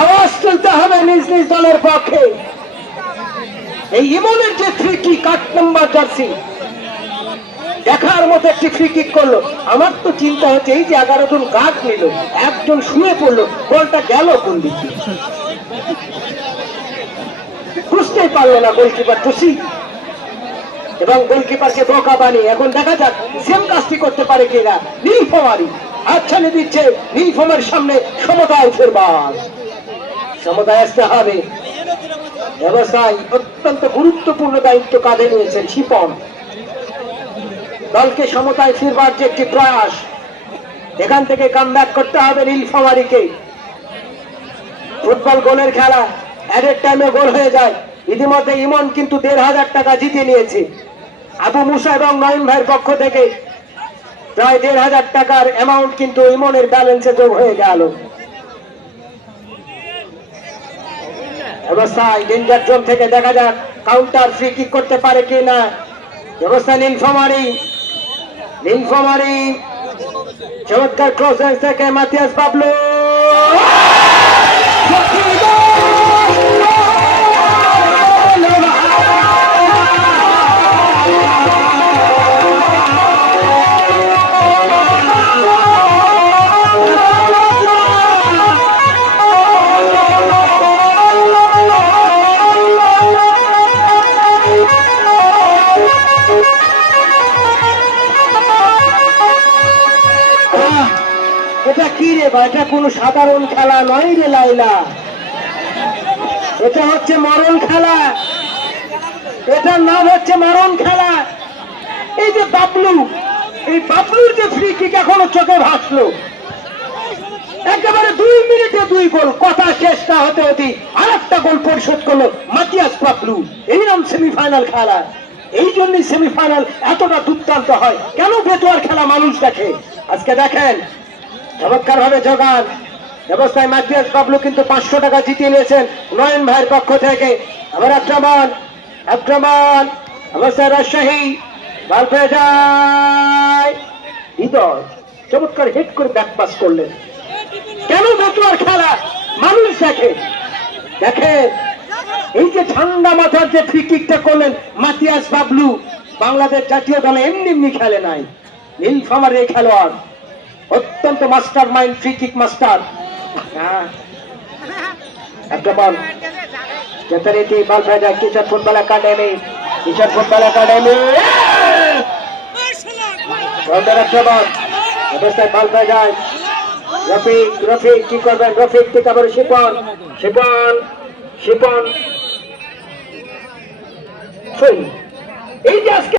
আওয়াজ তুলতে হবে নিজ নিজ দলের পক্ষে। এই ইমনের যে ফ্রি কিক ৮ নম্বর জার্সি দেখার মতো একটি ফ্রি কিক করলো। আমার তো চিন্তা হচ্ছে এই যে 11 জন গার্ড নিল, একজন শুয়ে পড়লো, বলটা গেল কোন দিকে বুঝতেই পারলো না গোলকিপার টুসি, এবং গোলকিপারকে বোকা বানিয়ে এখন দেখা যাক সেম কাজটি করতে পারে কিনা নীলফামারী। হাতছানি দিচ্ছে নীলফামারীর সামনে সমতায় ফেরবার, সমতায় আসতে হবে। ব্যবসায় অত্যন্ত গুরুত্বপূর্ণ দায়িত্ব কাঁধে নিয়েছেন শিপন। দলকে সমতায় ফিরবার যে একটি প্রয়াস, এখান থেকে কামব্যাক করতে হবে নীলফামারীকে। ফুটবল গোলের খেলা, অ্যাডেড টাইমে গোল হয়ে যায়। ইতিমধ্যে ইমন কিন্তু ১৫০০ টাকা জিতে নিয়েছে। আবু মুসা এবং নয়ন ভাইয়ের পক্ষ থেকে প্রায় ১৫০০ টাকার অ্যামাউন্ট কিন্তু ইমনের ব্যালেন্সে যোগ হয়ে গেল। অবস্থায় ডেঞ্জার জোন থেকে দেখা যাক কাউন্টার ফ্রি কিক করতে পারে কিনা। ব্যবস্থা নীলফামারী, নীলফামারী চমৎকার ক্রস থেকে মাতিয়াস বাবলু, এটা কি রে ভাই? এটা কোন সাধারণ খেলা নয় রে লাইলা, এটা হচ্ছে মরণ খেলা। এটার নাম হচ্ছে মরণ খেলা। এই যে বাবলু, এই বাবলুর যে ফ্রি কিক এখনো চোখে ভাসলো, একেবারে ২ মিনিটে ২ গোল। কথা শেষ না হতে হতে আর একটা গোল পরিশোধ করলো মাতিয়াস বাবলু। এই নাম সেমিফাইনাল খেলা। এই জন্যই সেমিফাইনাল এতটা দুর্দান্ত হয়। কেন বেতোয়ার খেলা মানুষ দেখে। আজকে দেখেন চমৎকার ভাবে জোগান ব্যবস্থায় মাতিয়াস বাবলু কিন্তু ৫০০ টাকা জিতিয়ে নিয়েছেন নয়ন ভাইয়ের পক্ষ থেকে। আবার আক্রমণ, আক্রমণ অবস্থায় রাজশাহী বল পেয়ে যায় হৃদয়, চমৎকার হিট করে ব্যাক পাস করলেন। কেন বেতোয়ার খেলা মানুষ দেখে। দেখেন এই যে ঠান্ডা মাথার যে ফ্রি কিকটা করলেন মাতিয়াস বাবলু, বাংলাদেশ জাতীয় দলে এমনি এমনি খেলে নাই। নীলফামারীর এই খেলোয়াড় অত্যন্ত master mind, free kick master. একটা বল যথারীতি বল পেয়ে যায় কিশোর ফুটবল একাডেমি, কিশোর ফুটবল একাডেমি অবস্থায় বল পেয়ে যায় রফিক। রফিক কি করবেন? রফিক থেকে আবার শিপন, শিপন, শিপন এই যে আজকে